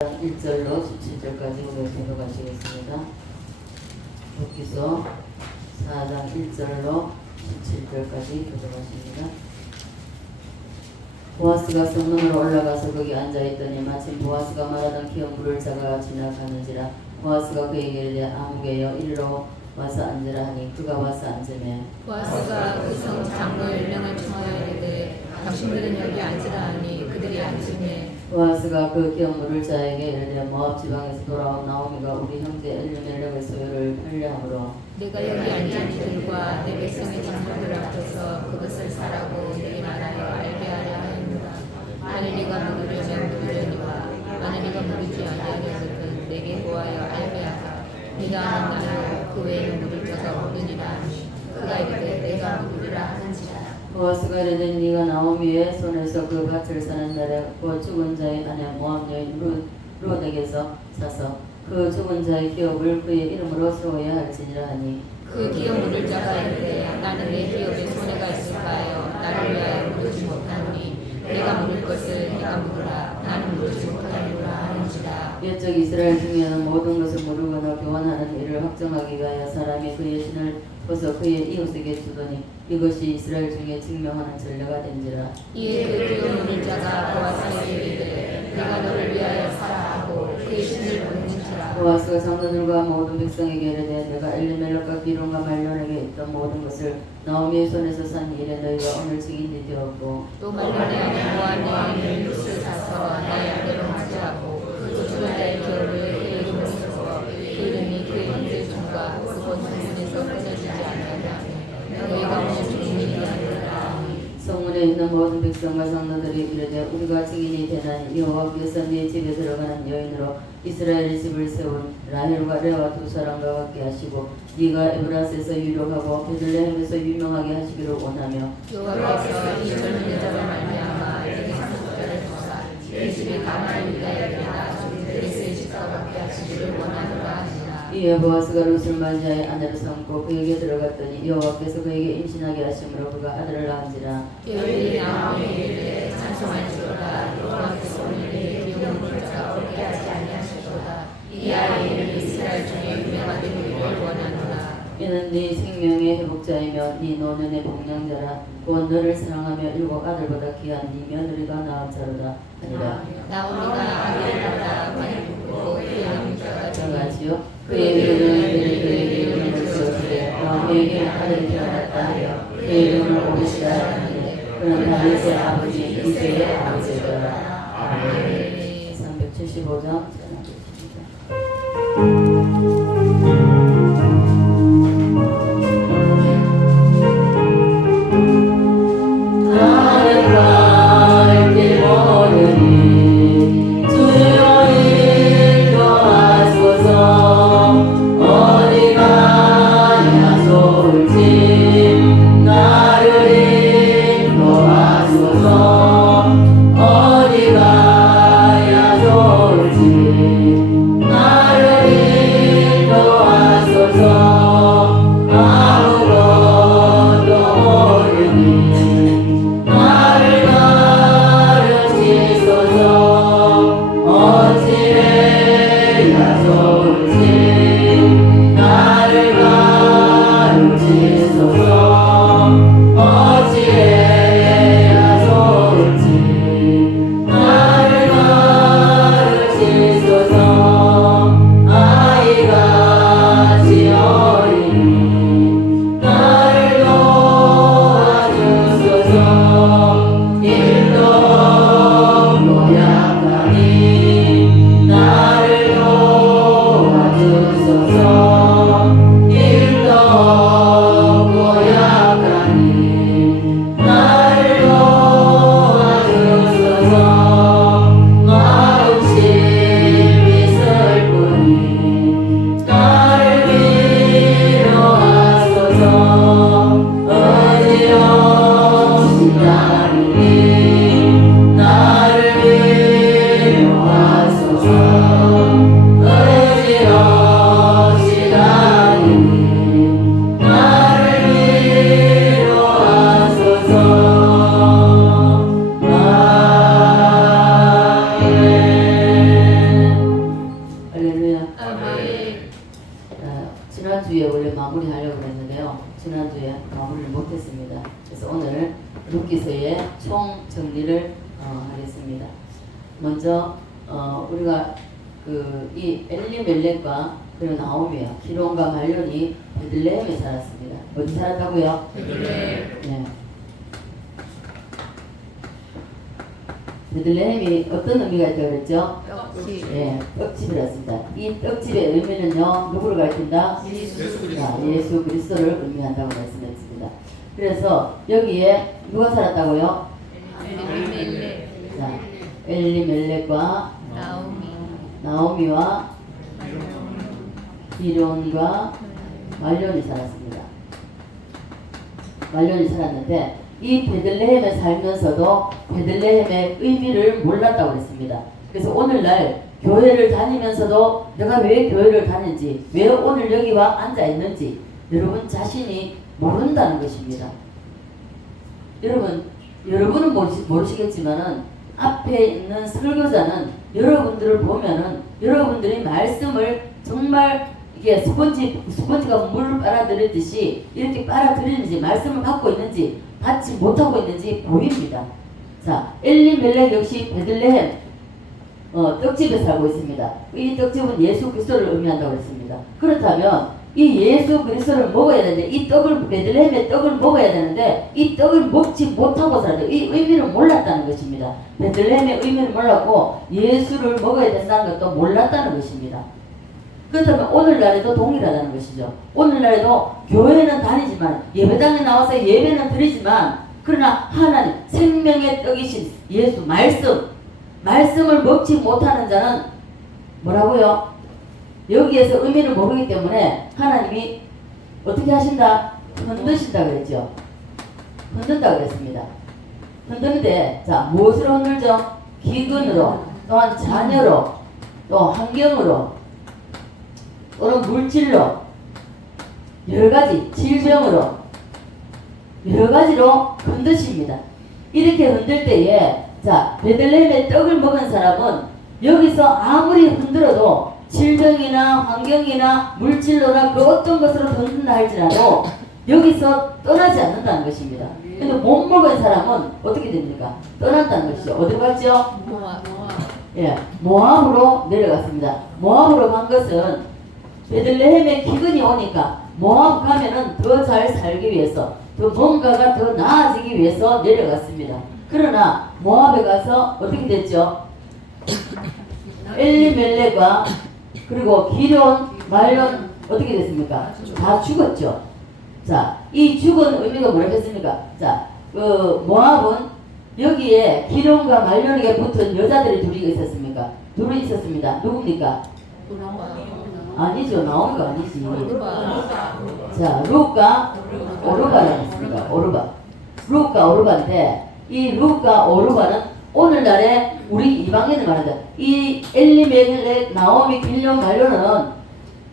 1절로 17절까지 우리 배워가시겠습니다. 욥기서 4장 1절로 17절까지 배워가십니다. 보아스가 성문으로 올라가서 거기 앉아있더니 마침 보아스가 말하던 기업 물을 자가 지나가는지라. 보아스가 그에게 이르되 아무개여 이리로 와서 앉으라 하니 그가 와서 앉으매 보아스가 그 성 장로 10명을 청하여 이르되 당신들은 여기 앉으라 하니 그들이 앉으매 보아스가 그 기업 물을 자에게 이르되 모압 지방에서 돌아온 나오미가 우리 형제 엘리멜렉의 소유를 팔려하므로 내가 여기 앉은 이들과 내 백성의 장로들 앞에서 그것을 사라고 내게 말하여 알게 하려 하였노라. 만일 네가 물으려면 물으려니와 만일 네가 물으지 아니하려거든 내게 보하여 알게 하라. 네가 아는 나로 그 외에는 물을 자가 없느니라. 그가 이르되 내가 물으리라 하는지라. 보아스가 이르되 네가 나오미의 손에서 그 밭을 사는 날에 그 죽은 자의 아내 모압 여인 룻에게서 사서 그 죽은 자의 기업을 그의 이름으로 세워야 할지니라 하니 그 기업 물을 자가 이르되 나는 내 기업에 손해가 있을까 하여 나를 위하여 물지 못하노니 내가 물을 것을 네가 물으라. 나는 물지 못하리라 하는지라. 옛적 이스라엘 중에는 모든 것을 모르거나 교환하는 일을 확정하기 위하여 사람이 그의 신을 벗어 그의 이웃에게 주더니 이것이 이스라엘 중에 증명하는 전례가 된지라. 이에 그 기업 물을 자가 보아스에게 이르되 내가 너를 위하여 사라 하고 그의 신을 보낸지라. 보아스가 장로들과 모든 백성에게 이르되 내가 엘리멜렉과 기론과 말론에게 있던 모든 것을 나오미의 손에서 산 일에 너희가 오늘 증인이 되었고 또 말론의 아내 모압 여인 룻을 사서 나의 아내로 맞이하고 그 죽은 자의 기업을 그의 이름으로 세워 그 이름이 그의 형제 중과 그 본성문에서 끊어지지 아니하냐. 너희가 오늘 증인이 되었노라. 성문에 있는 모든 백성과 장로들이 이르되 우리가 증인이 되나니 여호와께서 네 집에 들어가는 여인으로 이스라엘의 집을 세운 라헬과 레와 두 사람과 같게 하시고 네가 에브라스에서 유력하고 베들레헴에서 유명하게 하시기를 원하며 여호와께서 이 젊은 여자를 말미암아 내게 상속자를 주사 이 집에 가만히 유다에게나 그리스의 집과 같게 하시기를 원하노라 하시라. 이에 보아스가 룻을 맞이하여 아내를 삼고 그에게 들어갔더니 여호와께서 그에게 임신하게 하심으로 그가 아들을 낳은지라. 여인이 나오미에게 찬송할지로다. 여호와께서 오늘 내 기업을 물을 자가 없게 하지 아니하시도다. 이 아이는 이스라엘 중에 유명하게 되기를 원하노라. 이는 네 생명의 회복자이며 네 노년의 복량자라. 곧 너를 사랑하며 일곱 아들보다 귀한 네 며느리가 낳은 자로다 하니라. 나오미가 아들을 낳아 많이 붓고 그의 남자가 정하지요. 그의 이름은 그에게 이름을 지었으되 나오미에게 아들이 태어났다 하여 그의 이름을 오비시라 하는데 그는 다윗의 아버지 이새의 아버지더라. 아멘. 375장 전하겠습니다. 나를 도와주소서. 마무리하려고 했는데요. 지난주에 마무리를 못했습니다. 그래서 오늘 룻기서의 총 정리를 하겠습니다. 먼저 우리가 이 엘리멜렉과 그리고 나오미와 기론과 말론이 베들레헴에 살았습니다. 어디 살았다고요? 베들레헴. 네. 베들레헴이 어떤 의미가 있다고 그랬죠? 떡집. 예, 떡집이었습니다. 이 떡집의 의미는요, 누구를 가리킨다? 예수 그리스도를 의미한다고 말씀했습니다. 그래서 여기에 누가 살았다고요? 엘리멜렉. 자, 엘리멜렉과 나오미와 기론과 말론이 살았습니다. 말론이 살았는데 이 베들레헴에 살면서도 베들레헴의 의미를 몰랐다고 했습니다. 그래서 오늘날 교회를 다니면서도 내가 왜 교회를 다니는지, 왜 오늘 여기 와 앉아 있는지 여러분 자신이 모른다는 것입니다. 여러분은 모르시겠지만은 앞에 있는 설교자는 여러분들을 보면은 여러분들이 말씀을 정말 이게 스펀지가 물 빨아들이듯이 이렇게 빨아들이는지, 말씀을 받고 있는지 받지 못하고 있는지 보입니다. 자, 엘리멜렉 역시 베들레헴 떡집에 살고 있습니다. 이 떡집은 예수 그리스도를 의미한다고 했습니다. 그렇다면 이 예수 그리스도를 먹어야 되는데, 이 떡을, 베들레헴의 떡을 먹어야 되는데 이 떡을 먹지 못하고 살아요. 이 의미를 몰랐다는 것입니다. 베들레헴의 의미를 몰랐고 예수를 먹어야 된다는 것도 몰랐다는 것입니다. 그렇다면 오늘날에도 동일하다는 것이죠. 오늘날에도 교회는 다니지만, 예배당에 나와서 예배는 드리지만, 그러나 하나님 생명의 떡이신 예수 말씀을 먹지 못하는 자는 뭐라고요? 여기에서 의미를 모르기 때문에 하나님이 어떻게 하신다? 흔드신다 그랬죠. 흔든다 그랬습니다. 흔드는데, 자, 무엇으로 흔들죠? 기근으로, 또한 자녀로, 또 환경으로, 또는 물질로, 여러가지 질병으로, 여러가지로 흔드십니다. 이렇게 흔들 때에, 자, 베들레헴의 떡을 먹은 사람은 여기서 아무리 흔들어도 질병이나 환경이나 물질로나 그 어떤 것으로 흔든다 할지라도 여기서 떠나지 않는다는 것입니다. 근데 못 먹은 사람은 어떻게 됩니까? 떠난다는 것이죠. 어디로 갔죠? 모압. 예, 모압으로 내려갔습니다. 모압으로 간 것은 베들레헴에 기근이 오니까 모압 가면은 더 잘 살기 위해서, 더 뭔가가 더 나아지기 위해서 내려갔습니다. 그러나 모압에 가서 어떻게 됐죠? 엘리멜렉과 그리고 기론, 말론 어떻게 됐습니까? 다 죽었죠. 자, 이 죽은 의미가 뭐라겠습니까? 자, 모압은 여기에 기론과 말론에게 붙은 여자들이 둘이 있었습니까? 둘이 있었습니다. 누굽니까? 아니죠. 나온 거 아니지. 자, 룻과 오르바라고 했습니다. 룻과 오르바인데, 이 룻과 오르바는 오늘날에 우리 이방인을 말한다. 이 엘리멜렉, 나오미, 길론, 말론은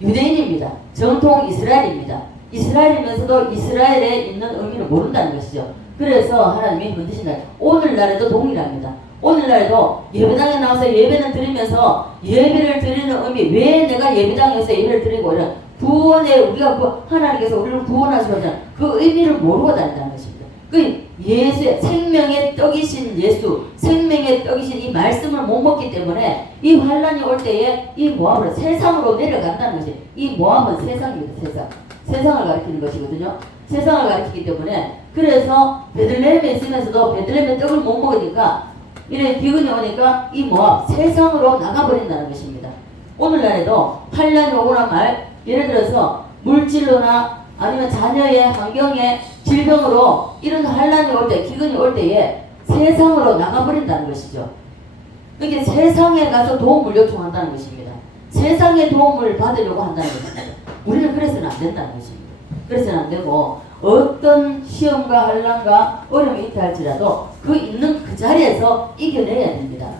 유대인입니다. 정통 이스라엘입니다. 이스라엘이면서도 이스라엘에 있는 의미를 모른다는 것이죠. 그래서 하나님이 흔드신다. 오늘날에도 동일합니다. 오늘날에도 예배당에 나와서 예배는 드리면서 예배를 드리는 의미, 왜 내가 예배당에서 예배를 드리고 이런 구원에 우리가 하나님께서 우리를 구원하시면 그 의미를 모르고 다닌다는 것입니다. 그 예수의 생명의 떡이신 예수, 생명의 떡이신 이 말씀을 못 먹기 때문에 이 환란이 올 때에 이 모압으로 세상으로 내려간다는 것이, 이 모압은 세상입니다. 세상을 가리키는 것이거든요. 세상을 가리키기 때문에, 그래서 베들레헴에 있으면서도 베들레헴의 떡을 못 먹으니까 이래 기근이 오니까 이 모압 세상으로 나가버린다는 것입니다. 오늘날에도 환란이 오거나 말, 예를 들어서 물질로나 아니면 자녀의 환경에 질병으로 이런 환란이 올 때, 기근이 올 때에 세상으로 나가버린다는 것이죠. 그게 세상에 가서 도움을 요청한다는 것입니다. 세상의 도움을 받으려고 한다는 것입니다. 우리는 그래서는 안 된다는 것입니다. 그래서는 안 되고, 어떤 시험과 환란과 어려움이 있다 할지라도 그 있는 그 자리에서 이겨내야 됩니다.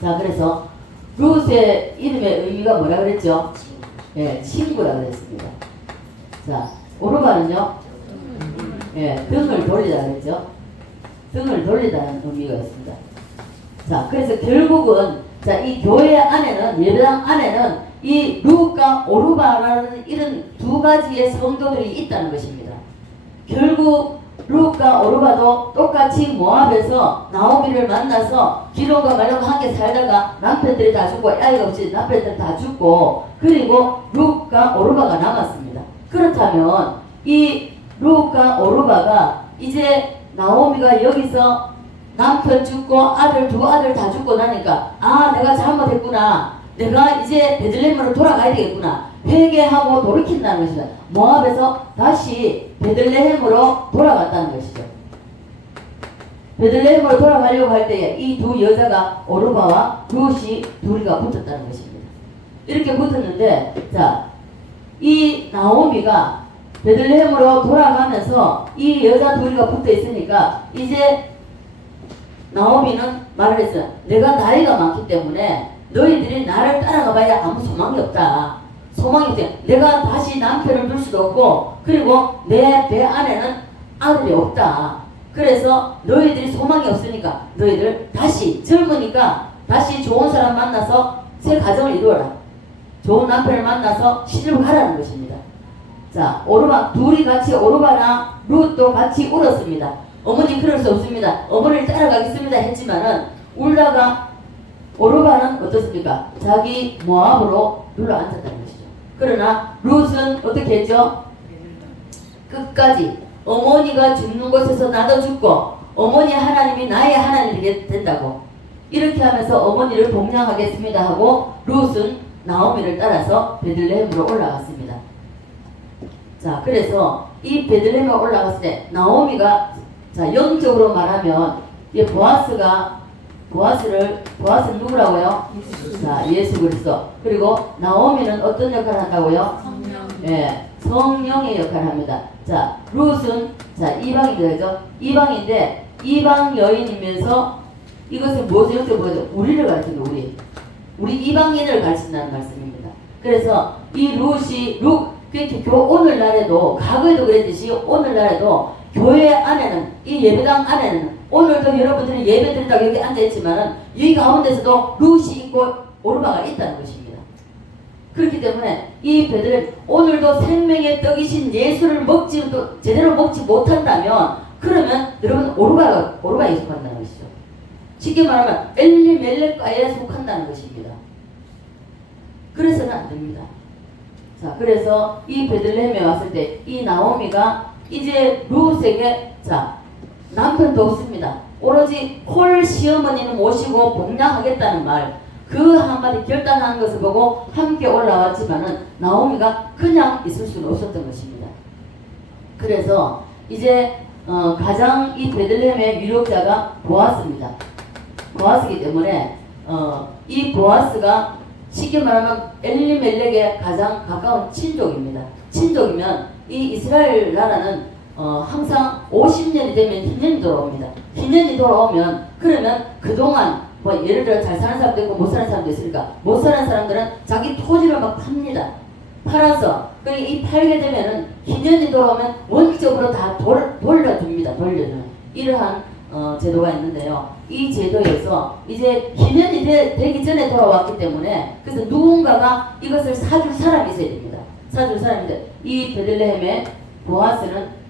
자, 그래서 룻의 이름의 의미가 뭐라 그랬죠? 예, 친구라 그랬습니다. 자, 오르바는요, 예, 등을 돌리다 그랬죠? 등을 돌리다는 의미가 있습니다. 자, 그래서 결국은 자, 이 교회 안에는, 예배당 안에는 이 룻과 오르바라는 이런 두 가지의 성도들이 있다는 것입니다. 결국 룻과 오르바도 똑같이 모압에서 나오미를 만나서 기론과 말론과 함께 살다가 남편들이 다 죽고 아이가 없이 남편들 다 죽고 그리고 룻과 오르바가 남았습니다. 그렇다면 이 룻과 오르바가 이제 나오미가 여기서 남편 죽고 아들 두 아들 다 죽고 나니까 아 내가 잘못했구나 내가 이제 베들레헴으로 돌아가야 되겠구나 회개하고 돌이킨다는 것이죠. 모압에서 다시 베들레헴으로 돌아갔다는 것이죠. 베들레헴으로 돌아가려고 할 때에 이 두 여자가 오르바와 룻이 둘이가 붙었다는 것입니다. 이렇게 붙었는데 자, 이 나오미가 베들레헴으로 돌아가면서 이 여자 둘이가 붙어 있으니까 이제 나오미는 말을 했어요. 내가 나이가 많기 때문에 너희들이 나를 따라가 봐야 아무 소망이 없다. 소망이 없다. 내가 다시 남편을 둘 수도 없고 그리고 내 배 안에는 아들이 없다. 그래서 너희들이 소망이 없으니까 너희들 다시 젊으니까 다시 좋은 사람 만나서 새 가정을 이루어라. 좋은 남편을 만나서 시집을 가라는 것입니다. 자, 오르바 둘이 같이 오르바나 룻도 같이 울었습니다. 어머니 그럴 수 없습니다. 어머니를 따라가겠습니다 했지만은 울다가 오르바는 어떻습니까? 자기 모압으로 눌러앉았다는 것이죠. 그러나 룻은 어떻게 했죠? 끝까지 어머니가 죽는 곳에서 나도 죽고 어머니 하나님이 나의 하나님이 된다고 이렇게 하면서 어머니를 복양하겠습니다 하고 룻은 나오미를 따라서 베들레헴으로 올라갔습니다. 자, 그래서 이 베들레헴에 올라갔을 때 나오미가 자, 영적으로 말하면 이 보아스는 누구라고요? 자, 예수 그리스도. 그리고 나오미는 어떤 역할을 한다고요? 성령. 예, 성령의 역할을 합니다. 자, 룻은 자, 이방인이죠. 이방인데 이방 여인이면서 이것은 뭐죠? 우리를 가르치는 우리 이방인을 가르친다는 말씀입니다. 그래서 이 룻이 오늘날에도 과거에도 그랬듯이 오늘날에도 교회 안에는 이 예배당 안에는 오늘도 여러분들이 예배 드린다고 여기 앉아있지만은 이 가운데서도 룻이 있고 오르바가 있다는 것입니다. 그렇기 때문에 이 베들레헴 오늘도 생명의 떡이신 예수를 제대로 먹지 못한다면 그러면 여러분 오르바에 속한다는 것이죠. 쉽게 말하면 엘리멜렉과에 속한다는 것입니다. 그래서는 안 됩니다. 자, 그래서 이 베들레헴에 왔을 때 이 나오미가 이제 룻에게 자, 남편도 없습니다. 오로지 홀 시어머니는 모시고 복양하겠다는 말, 그 한마디 결단하는 것을 보고 함께 올라왔지만은 나오미가 그냥 있을 수는 없었던 것입니다. 그래서 이제 가장 이 베들레헴의 유력자가 보아스입니다. 보아스이기 때문에 이 보아스가 쉽게 말하면 엘리멜렉의 가장 가까운 친족입니다. 친족이면 이 이스라엘 나라는 항상 50년이 되면 희년이 돌아옵니다. 희년이 돌아오면 그러면 그동안 뭐 예를 들어 잘 사는 사람도 있고 못 사는 사람도 있으니까 못 사는 사람들은 자기 토지를 막 팝니다. 팔아서 이 팔게 되면은 희년이 돌아오면 원칙적으로 다 돌려줍니다. 돌려주는 이러한 제도가 있는데요. 이 제도에서 이제 희년이 되기 전에 돌아왔기 때문에 그래서 누군가가 이것을 사줄 사람이 있어야 됩니다. 사줄 사람인데 이 베들레헴의 보아스는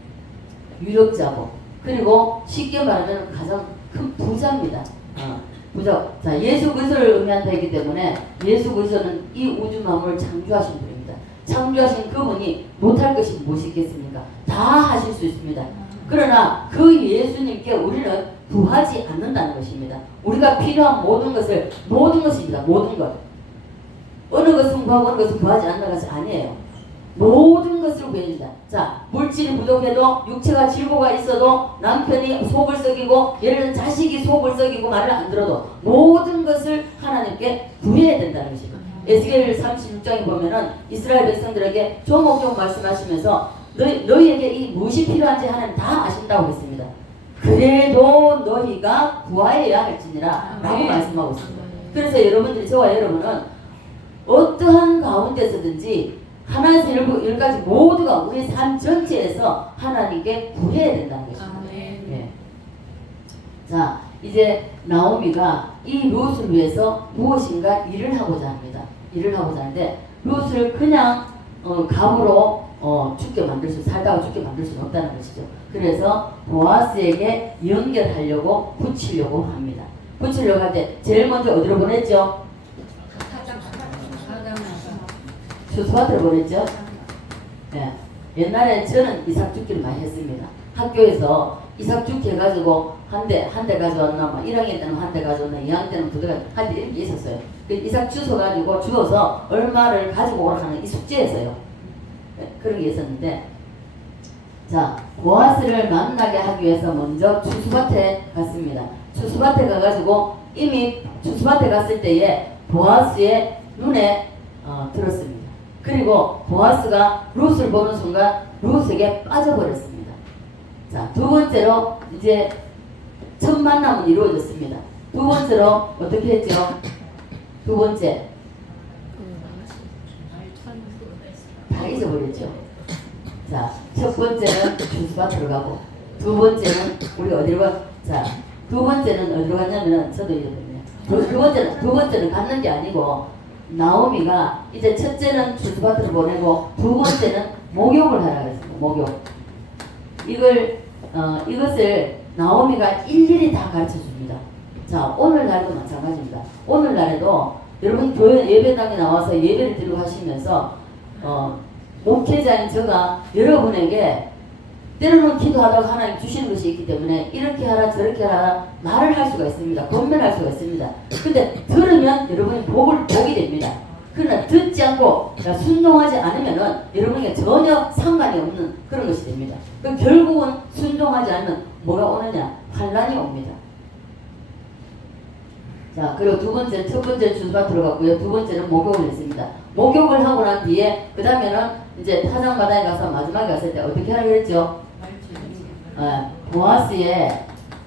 유력자고 그리고 쉽게 말하면 가장 큰 부자입니다. 부자. 자, 예수 그리스도를 의미한다 했기 때문에 예수 그리스도는 이 우주 만물을 창조하신 분입니다. 창조하신 그분이 못할 것이 무엇이 있겠습니까? 다 하실 수 있습니다. 그러나 그 예수님께 우리는 구하지 않는다는 것입니다. 우리가 필요한 모든 것입니다. 모든 것. 어느 것은 구하고 어느 것은 구하지 않는 것이 아니에요. 모든 것을 구해줍니다. 자, 물질이 부족해도 육체가 질고가 있어도 남편이 속을 썩이고 예를 들어 자식이 속을 썩이고 말을 안 들어도 모든 것을 하나님께 구해야 된다는 것입니다. 에스겔 36장에 보면은 이스라엘 백성들에게 조목조목 말씀하시면서 너희에게 이 무엇이 필요한지 하나님 다 아신다고 했습니다. 그래도 너희가 구하여야 할지니라 라고 말씀하고 있습니다. 그래서 여러분들이 저와 여러분은 어떠한 가운데서든지 하나에서 열까지 모두가 우리 삶 전체에서 하나님께 구해야 된다는 것입니다. 아멘. 네. 자, 이제 나오미가 이 룻을 위해서 무엇인가 일을 하고자 합니다. 일을 하고자 하는데 룻을 그냥 감으로 죽게 만들 살다가 죽게 만들 수는 없다는 것이죠. 그래서 보아스에게 연결하려고 붙이려고 합니다. 붙이려고 할 때 제일 먼저 어디로 보냈죠? 수수밭으로 보냈죠. 예. 옛날에 저는 이삭 죽기를 많이 했습니다. 학교에서 이삭 죽기 해가지고 한 대 가져왔나, 막 1학년 때는 한 대 가져왔나, 2학년 때는 2대 가져왔나, 한 대 이렇게 있었어요. 그 이삭 주워가지고 주워서 얼마를 가지고 오라 하는 이 숙제였어요. 네, 그런 게 있었는데, 자, 보아스를 만나게 하기 위해서 먼저 추수밭에 갔습니다. 추수밭에 가가지고 이미 추수밭에 갔을 때에 보아스의 눈에 들었습니다. 그리고 보아스가 룻을 보는 순간 룻에게 빠져버렸습니다. 자, 두 번째로 이제 첫 만남은 이루어졌습니다. 두 번째로 어떻게 했죠? 두 번째 다 잊어버렸죠. 자, 첫 번째는 추수밭으로 가고 두 번째는 우리 어디로 가? 자, 두 번째는 어디로 갔냐면은 저도 잊어버렸네요. 두 번째는 갔는 게 아니고 나오미가 이제 첫째는 추수밭으로 보내고 두 번째는 목욕을 하라 그랬습니다. 목욕. 이것을 나오미가 일일이 다 가르쳐 줍니다. 자, 오늘날도 마찬가지입니다. 오늘날에도 여러분 교회 예배당에 나와서 예배를 드리고 하시면서 목회자인 제가 여러분에게 때로는 기도하다가 하나님 주시는 것이 있기 때문에 이렇게 하라 저렇게 하라 말을 할 수가 있습니다. 권면할 수가 있습니다. 근데 들으면 여러분이 복이 됩니다. 그러나 듣지 않고 순종하지 않으면은 여러분에게 전혀 상관이 없는 그런 것이 됩니다. 그럼 결국은 순종하지 않으면 뭐가 오느냐? 환란이 옵니다. 자, 그리고 첫 번째 추수밭으로 갔고요. 두 번째는 목욕을 했습니다. 목욕을 하고 난 뒤에 그 다음에는 이제 타작마당에 가서 마지막에 갔을 때 어떻게 하라고 했죠?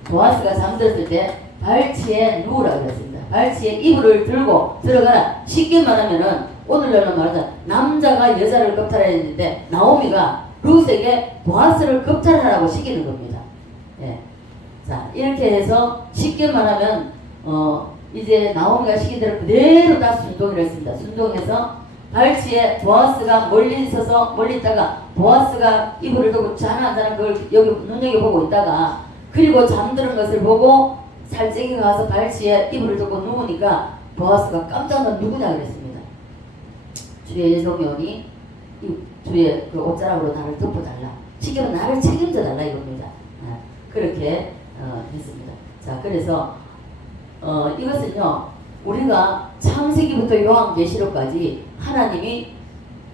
보아스가 잠들었을 때 발치에 누우라고 그랬습니다. 발치에 이불을 들고 들어가라. 쉽게 말하면은 오늘날로 말하자 남자가 여자를 겁탈해야 했는데 나오미가 룻에게 보아스를 겁탈하라고 시키는 겁니다. 예. 자, 이렇게 해서 쉽게 말하면 이제 나오미가 시킨 대로 그대로 다 순종을 했습니다. 순종해서 발치에 보아스가 멀리 있다가 보아스가 이불을 두고 자나 그걸 여기 눈여겨보고 있다가 그리고 잠드는 것을 보고 살쨡이가 가서 발치에 이불을 두고 누우니까 보아스가 깜짝 놀라 누구냐 그랬습니다. 주의 예정연이 주의 그 옷자락으로 나를 덮어달라. 지금 나를 책임져 달라 이겁니다. 그렇게 했습니다. 자, 그래서 이것은요 우리가 창세기부터 요한계시록까지 하나님이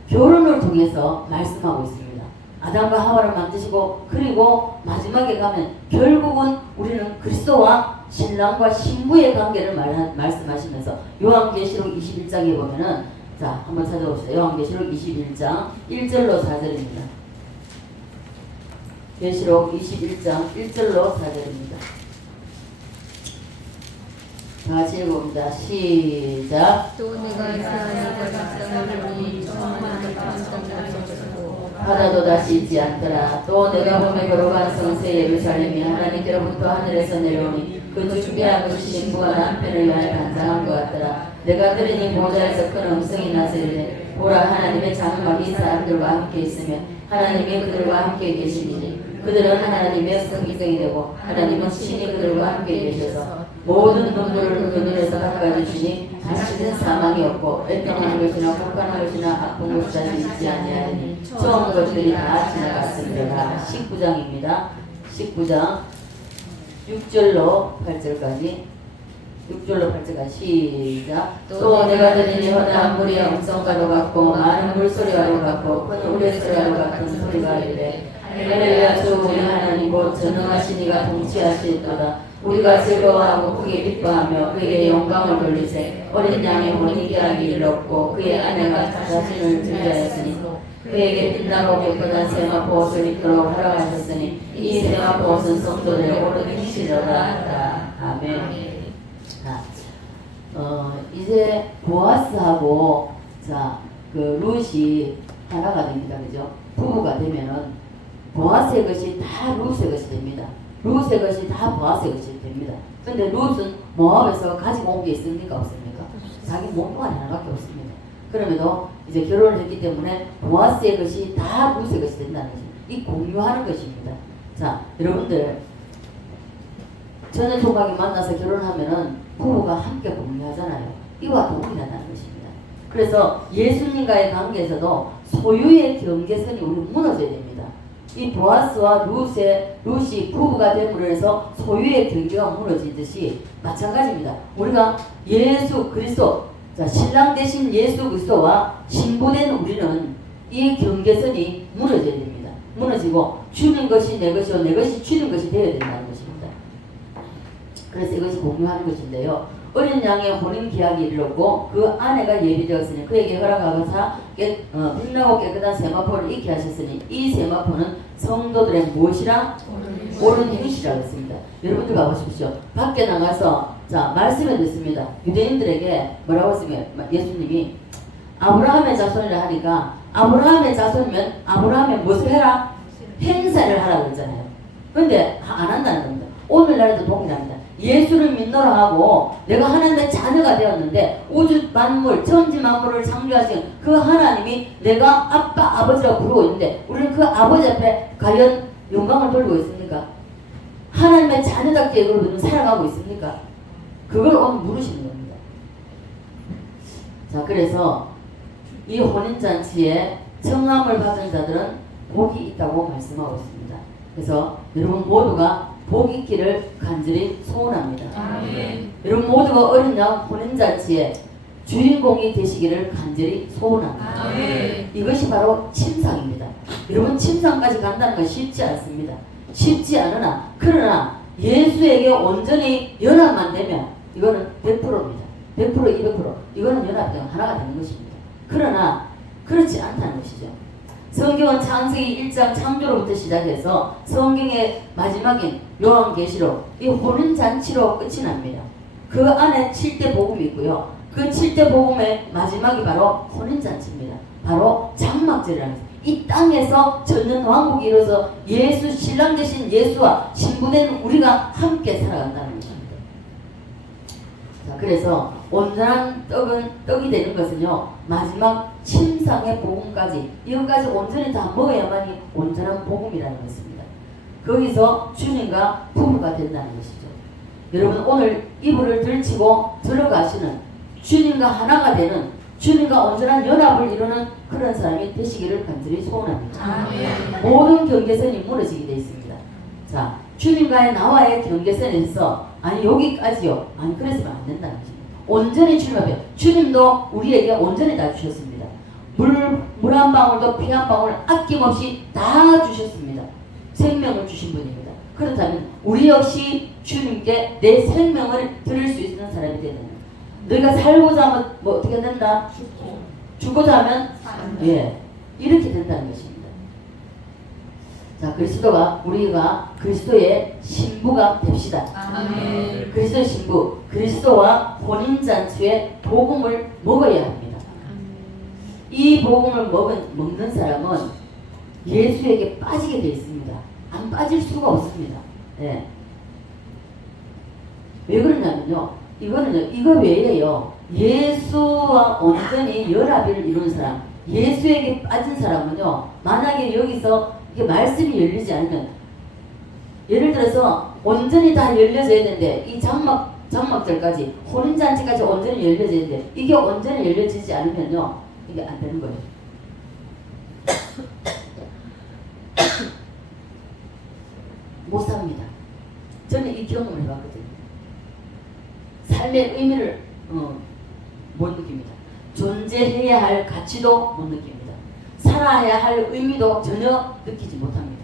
결혼을 통해서 말씀하고 있습니다. 아담과 하와를 만드시고 그리고 마지막에 가면 결국은 우리는 그리스도와 신랑과 신부의 관계를 말씀하시면서 요한계시록 21장에 보면은 자 한번 찾아봅시다. 요한계시록 21장 1절로 4절입니다. 계시록 21장 1절로 4절입니다. 다 같이 읽어봅니다. 시작. 또 내가 이스라엘과 백성을 보니 정한 감성이 없었고 바다도 다시 있지 않더라. 또 내가 봄에 걸어간 성새 예루살렘이 하나님께로부터 하늘에서 내려오니 그 준비하고 신부가 남편을 위하여 간장한 것 같더라. 내가 들으니 보좌에서 큰 음성이 나서 이르되 보라 하나님의 장막이 사람들과 함께 있으며 하나님이 그들과 함께 계시니 그들은 하나님의 성기성이 되고 하나님은 친히 그들과 함께 계셔서 모든 눈물을 그 눈에서 닦아주시니 다시는 사망이 없고 애통하는 것이나 폭간하는 것이나 아픈 것이 다시 있지 아니하니 처음 것들이 다 지나갔습니다. 19장입니다. 19장 6절로 8절까지 6절로 8절까지 시작. 또 내가 들으니 허다한 물이 엄성가로 같고 많은 물소리와로 같고 큰 우레소리와로 같은 소리가 이르되 할렐루야 주 우리 하나님 곧 전능하신 이가 통치하시도다. 우리가 즐거워하고 크게 기뻐하며 그에게 영광을 돌리세. 어린 양의 혼인계약이 이르렀고 그의 아내가 자신을 들자였으니 그에게 빛나고 깨끗한 세마포옷을 입도록 허락하셨으니 이 세마포옷은 성도들의 오른 행실이로다. 아멘. 자, 이제 보아스하고 그 룻이 하나가 됩니다. 그죠? 부부가 되면은 보아스의 것이 다 룻의 것이 됩니다. 룻의 것이 다 보아스의 것이 됩니다. 근데 룻은 모압에서 가지고 온 게 있습니까? 없습니까? 자기 몸뚱아리 하나밖에 없습니다. 그럼에도 이제 결혼을 했기 때문에 보아스의 것이 다 룻의 것이 된다는 것입니다. 이 공유하는 것입니다. 자, 여러분들 전에 조각이 만나서 결혼하면은 부부가 함께 공유하잖아요. 이와 동일하다는 것입니다. 그래서 예수님과의 관계에서도 소유의 경계선이 우리 무너져야 됩니다. 이 보아스와 룻이 부부가 됨으로 해서 소유의 경계가 무너지듯이 마찬가지입니다. 우리가 예수 그리스도, 자, 신랑 대신 예수 그리스도와 신부된 우리는 이 경계선이 무너져야 됩니다. 무너지고 주는 것이 내 것이요 내 것이 주는 것이 되어야 된다는 것입니다. 그래서 이것이 공유하는 것인데요. 어린 양의 혼인 계약이 이르렀고 그 아내가 예비되었으니 그에게 허락하고사 빛나고 깨끗한 세마포를 입게 하셨으니 이 세마포는 성도들의 무엇이라? 옳은 행실이라고 했습니다. 여러분들 가보십시오. 밖에 나가서 자 말씀해 듣습니다. 유대인들에게 뭐라고 했습니까? 예수님이 아브라함의 자손이라 하니까 아브라함의 자손이면 아브라함의 무엇을 해라? 행사를 하라고 했잖아요. 근데 안 한다는 겁니다. 오늘날에도 동일합니다. 예수를 믿노라 하고 내가 하나님의 자녀가 되었는데 우주 만물 천지 만물을 창조하신 그 하나님이 내가 아빠 아버지라고 부르고 있는데 우리는 그 아버지 앞에 과연 영광을 돌리고 있습니까? 하나님의 자녀답게 그러면 살아가고 있습니까? 그걸 오늘 물으시는 겁니다. 자, 그래서 이 혼인잔치에 청함을 받은 자들은 복이 있다고 말씀하고 있습니다. 그래서 여러분 모두가 복 있기를 간절히 소원합니다. 아멘. 여러분 모두가 어린 양 혼인잔치에 주인공이 되시기를 간절히 소원합니다. 아멘. 이것이 바로 침상입니다. 여러분 침상까지 간다는 건 쉽지 않습니다. 쉽지 않으나 그러나 예수에게 온전히 연합만 되면 이거는 100%입니다. 100% 200% 이거는 연합되면 하나가 되는 것입니다. 그러나 그렇지 않다는 것이죠. 성경은 창세기 1장 창조로부터 시작해서 성경의 마지막인 요한계시록 이 혼인잔치로 끝이 납니다. 그 안에 7대 복음이 있고요. 그 7대 복음의 마지막이 바로 혼인잔치입니다. 바로 장막절이라는 것입니다. 이 땅에서 전전왕국이 이루어서 예수 신랑 되신 예수와 신부된 우리가 함께 살아간다는 것입니다. 자, 그래서 온전한 떡이 되는 것은요 마지막 침상의 복음까지 이것까지 온전히 다 먹어야만이 온전한 복음이라는 것입니다. 거기서 주님과 부부가 된다는 것이죠. 여러분 오늘 이불을 들치고 들어가시는 주님과 하나가 되는 주님과 온전한 연합을 이루는 그런 사람이 되시기를 간절히 소원합니다. 아멘. 모든 경계선이 무너지게 되어 있습니다. 자, 주님과의 나와의 경계선에서 아니 여기까지요. 아니 그래서는 안 된다는 것입니다. 온전히 주님 앞에 주님도 우리에게 온전히 다 주셨습니다. 물 한 방울도 피 한 방울 아낌없이 다 주셨습니다. 생명을 주신 분입니다. 그렇다면 우리 역시 주님께 내 생명을 드릴 수 있는 사람이 되는 거예요. 너희가 살고자 하면 뭐 어떻게 된다? 죽고자 하면 예 이렇게 된다는 것입니다. 자, 우리가 그리스도의 신부가 됩시다. 아멘. 그리스도의 신부, 그리스도와 혼인잔치의 복음을 먹어야 합니다. 이 복음을 먹는 사람은 예수에게 빠지게 되어 있습니다. 안 빠질 수가 없습니다. 예. 왜 그러냐면요. 이거 외에요. 예수와 온전히 연합을 이루는 사람, 예수에게 빠진 사람은요. 만약에 여기서 이게 말씀이 열리지 않으면 예를 들어서 온전히 다 열려져야 되는데 이 장막절까지 혼인잔치까지 온전히 열려져야 되는데 이게 온전히 열려지지 않으면요. 이게 안 되는 거예요. 못 삽니다. 저는 이 경험을 해봤거든요. 삶의 의미를 못 느낍니다. 존재해야 할 가치도 못 느낍니다. 살아야 할 의미도 전혀 느끼지 못합니다.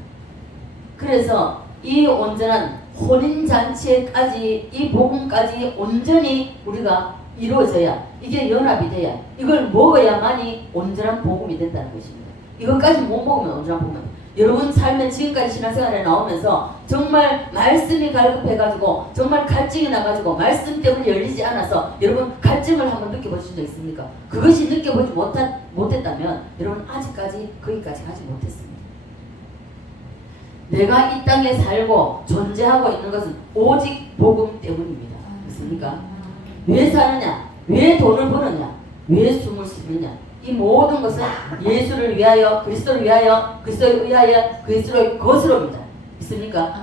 그래서 이 온전한 혼인잔치에까지 이 복음까지 온전히 우리가 이루어져야 이게 연합이 돼야 이걸 먹어야만이 온전한 복음이 된다는 것입니다. 이것까지 못 먹으면 온전한 복음이 됩니다. 여러분 삶의 지금까지 신앙생활에 나오면서 정말 말씀이 갈급해가지고 정말 갈증이 나가지고 말씀 때문에 열리지 않아서 여러분 갈증을 한번 느껴보신 적 있습니까? 그것이 느껴보지 못했다면 여러분 아직까지 거기까지 가지 못했습니다. 내가 이 땅에 살고 존재하고 있는 것은 오직 복음 때문입니다. 그렇습니까? 왜 사느냐? 왜 돈을 버느냐? 왜 숨을 쉬느냐? 이 모든 것은 예수를 위하여, 그리스도를 위하여, 그리스도에 의하여, 그리스도의 것으로입니다. 믿습니까?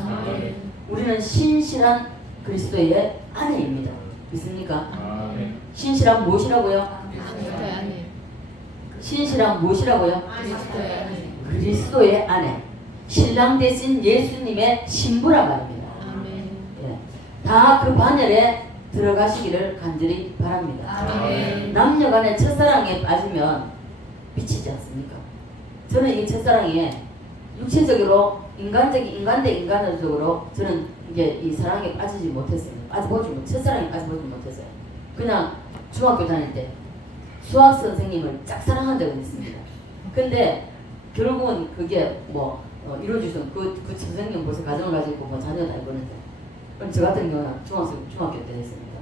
우리는 신실한 그리스도의 아내입니다. 믿습니까? 신실한 무엇이라고요? 그리스도의 아내. 신실한 무엇이라고요? 그리스도의 아내. 그리스도의 아내. 신랑 대신 예수님의 신부란 말입니다. 아멘. 예. 다 그 반열에 들어가시기를 간절히 바랍니다. 아멘. 남녀간의 첫사랑에 빠지면 미치지 않습니까? 저는 이 첫사랑에 육체적으로 인간 대 인간적으로 저는 이제 이 사랑에 빠지지 못했어요. 첫사랑에 빠져보지 못했어요. 그냥 중학교 다닐 때 수학 선생님을 짝사랑한 적은 있습니다. 근데 결국은 그게 뭐 이루어지선 그 선생님 벌써 가정을 가지고 뭐 자녀가 있는데 그럼 저 같은 경우는 중학교 때 했습니다.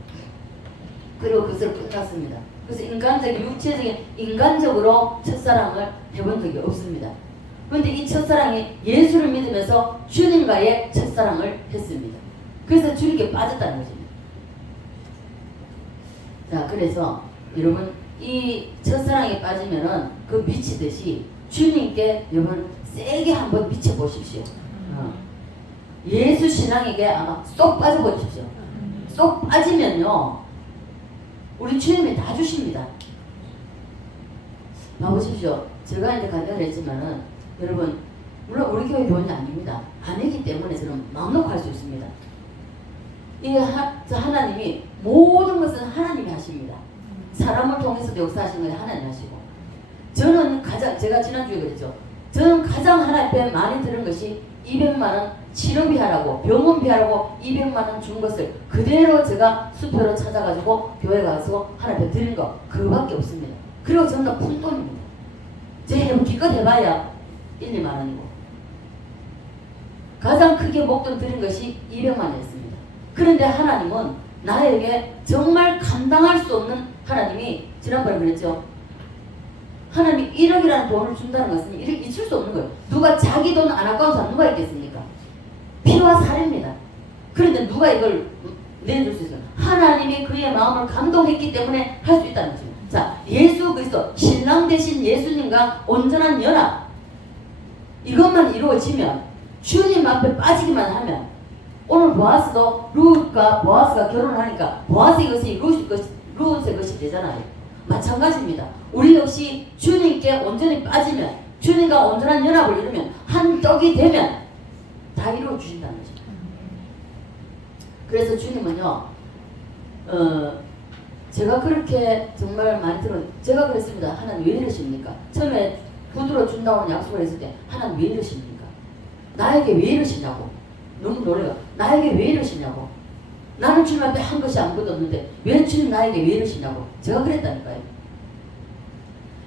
그리고 그것을 끝났습니다. 그래서 육체적인 인간적으로 첫사랑을 해본 적이 없습니다. 그런데 이 첫사랑이 예수를 믿으면서 주님과의 첫사랑을 했습니다. 그래서 주님께 빠졌다는 것입니다. 자, 그래서 여러분 이 첫사랑에 빠지면은 그 미치듯이 주님께 여러분 세게 한번 미쳐보십시오. 예수 신앙에게 아마 쏙 빠져보십시오. 쏙 빠지면요 우리 주님이 다 주십니다. 봐보십시오. 제가 이제 간증을 했지만은 여러분 물론 우리 교회 교원이 아닙니다. 아니기 때문에 저는 마음 놓고 할 수 있습니다. 이 하나님이 모든 것은 하나님이 하십니다. 사람을 통해서도 역사하시는 건 하나님이 하시고 저는 제가 지난주에 그랬죠. 저는 가장 하나님께 많이 들은 것이 200만원 치료비 하라고 병원비 하라고 200만원 준 것을 그대로 제가 수표로 찾아가지고 교회 가서 하나님께 드린 거 그거밖에 없습니다. 그리고 전부 다 푼돈입니다. 제 기껏 해봐야 1, 2만원이고 가장 크게 목돈 드린 것이 200만원이었습니다. 그런데 하나님은 나에게 정말 감당할 수 없는 하나님이 지난번에 그랬죠. 하나님이 1억이라는 돈을 준다는 것은 잊을 수 없는 거예요. 누가 자기 돈 안 아까운 사람 누가 있겠습니까? 피와 살입니다. 그런데 누가 이걸 내줄 수 있어요? 하나님이 그의 마음을 감동했기 때문에 할 수 있다는 거죠. 자, 예수 그리스도 신랑 대신 예수님과 온전한 연합 이것만 이루어지면 주님 앞에 빠지기만 하면 오늘 보아스도 룻과 보아스가 결혼하니까 보아스의 것이 룻의 것이 되잖아요. 마찬가지입니다. 우리 역시 주님께 온전히 빠지면 주님과 온전한 연합을 이루면 한 떡이 되면 다 이루어 주신다는 거죠. 그래서 주님은요 제가 그렇게 정말 많이 제가 그랬습니다. 하나님 왜 이러십니까? 처음에 구두로 준다고 약속을 했을 때 하나님 왜 이러십니까? 나에게 왜 이러시냐고 너무 놀래요. 나에게 왜 이러시냐고 나는 주님 앞에 한 것이 아무것도 없는데 왜 주님 나에게 왜 이러시냐고 제가 그랬다니까요.